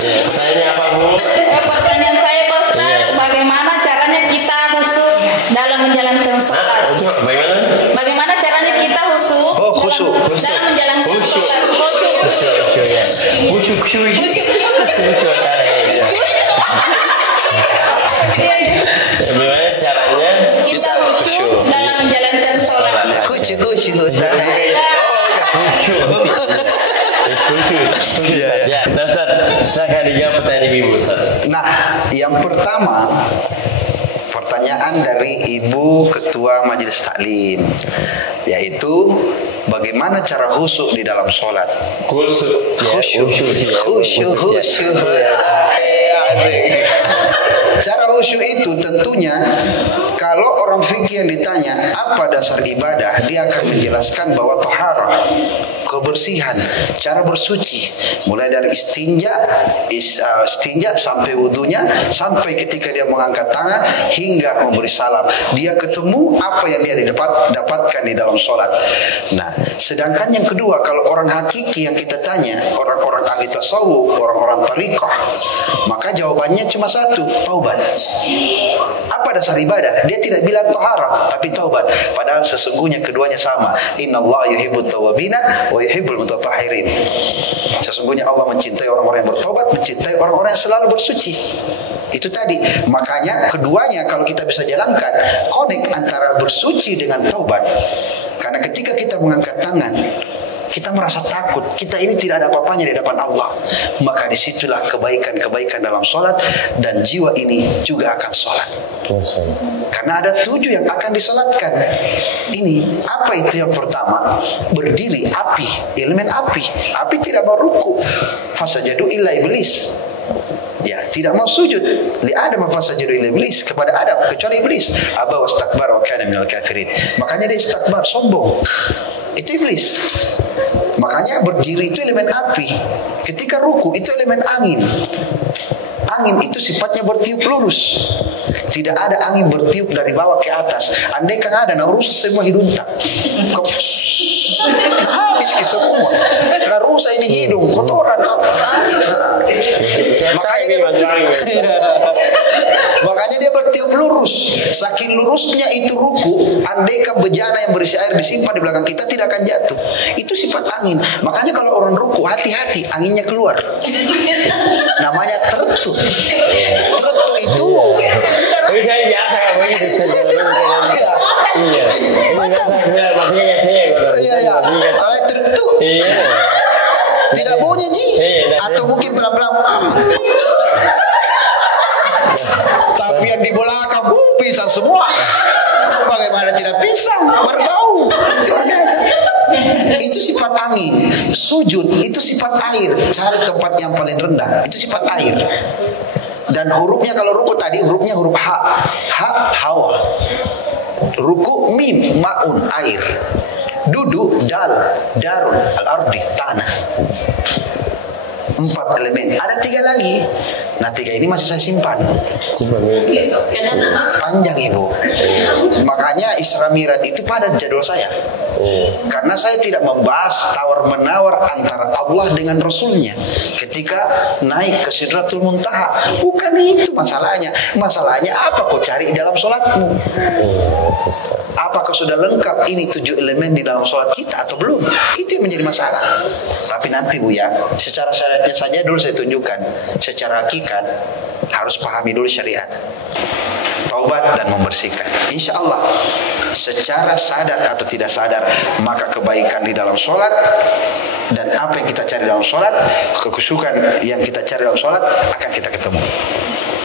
Ya, pertanyaannya apa, Bu? Pertanyaan saya Pak Ustaz, Iya. bagaimana caranya kita khusyuk dalam menjalankan sholat? Bagaimana? Bagaimana caranya kita khusyuk Oh, khusyuk. dalam menjalankan Khusyuk. sholat? Khusyuk ya. Khusyuk. Khusyuk caranya. Bagaimana caranya Kita khusyuk dalam menjalankan sholat. Khusyuk. Khusyuk. Ya, Ustaz, silakan dijawab pertanyaan Ibu, Ustaz. Nah, yang pertama pertanyaan dari Ibu Ketua Majelis Taklim, yaitu bagaimana cara khusyuk di dalam sholat. Khusyuk. Khusyuk. Cara khusyuk itu tentunya kalau orang fikih yang ditanya apa dasar ibadah, dia akan menjelaskan bahwa taharah, kebersihan, cara bersuci, mulai dari istinja sampai wudunya, sampai ketika dia mengangkat tangan hingga memberi salam, dia ketemu apa yang dia dapatkan di dalam sholat. Nah, sedangkan yang kedua, kalau orang hakiki yang kita tanya, orang-orang ahli tasawuf, orang-orang tariqah, maka jawabannya cuma satu, taubat. Apa dasar ibadah? Dia tidak bilang taharah, tapi taubat. Padahal sesungguhnya keduanya sama. Innallaha yuhibbut tawwabina wa yuhibbul mutatahhirin. Sesungguhnya Allah mencintai orang-orang yang bertobat, mencintai orang-orang yang selalu bersuci. Itu tadi. Makanya keduanya kalau kita bisa jalankan, connect antara bersuci dengan taubat. Karena ketika kita mengangkat tangan, kita merasa takut, kita ini tidak ada apa-apanya di depan Allah. Maka disitulah kebaikan-kebaikan dalam sholat, dan jiwa ini juga akan sholat. Karena ada 7 yang akan disolatkan. Ini apa itu? Yang pertama, berdiri, api, elemen api. Api tidak mau ruku. Fasajadu illa iblis. Ya, tidak mau sujud li Adam, fasajadu illa iblis, kepada Adam kecuali iblis. Aba wastakbar wa kana minal kafirin. Makanya dia istakbar, sombong. Itu iblis. Makanya berdiri itu elemen api. Ketika ruku itu elemen angin. Angin itu sifatnya bertiup lurus. Tidak ada angin bertiup dari bawah ke atas. Andai kan ada, rusak semua hidung tak. Habis ke semua. Rusak ini hidung, kotoran. Makanya dia bertiup lurus. Saking lurusnya itu ruku, andai kan bejana yang berisi air disimpan di belakang kita tidak akan jatuh. Itu sifat angin. Makanya kalau orang ruku, hati-hati, anginnya keluar. Namanya tertu. Tertu itu. Tapi saya biasa kan begitu. Iya. Iya. Kalau tertu. Iya. Tidak bunyi ji. Atau mungkin pelan-pelan. Tapi yang di belakang pisang semua. Bagaimana tidak pisang? Berbau. Itu sifat angin. Sujud itu sifat air. Cari tempat yang paling rendah. Itu sifat air. Dan hurufnya kalau ruku tadi hurufnya huruf ha. Ha, hawa. Ruku mim, maun, air. Duduk dal, darun, al-ardi, tanah. 4 elemen. Ada 3 lagi. Nah 3 ini masih saya simpan. Panjang Ibu. Makanya Isra Mi'raj itu pada jadwal saya. Karena saya tidak membahas tawar-menawar antara Allah dengan Rasulnya ketika naik ke Sidratul Muntaha. Bukan itu masalahnya. Masalahnya apa kau cari di dalam sholatmu? Apakah sudah lengkap ini 7 elemen di dalam sholat kita atau belum? Itu yang menjadi masalah. Tapi nanti Bu ya, secara syariatnya saja dulu saya tunjukkan. Secara hakikat harus pahami dulu syariat. Taubat dan membersihkan. Insya Allah secara sadar atau tidak sadar, maka kebaikan di dalam sholat dan apa yang kita cari dalam sholat, kekhusyukan yang kita cari dalam sholat akan kita ketemu.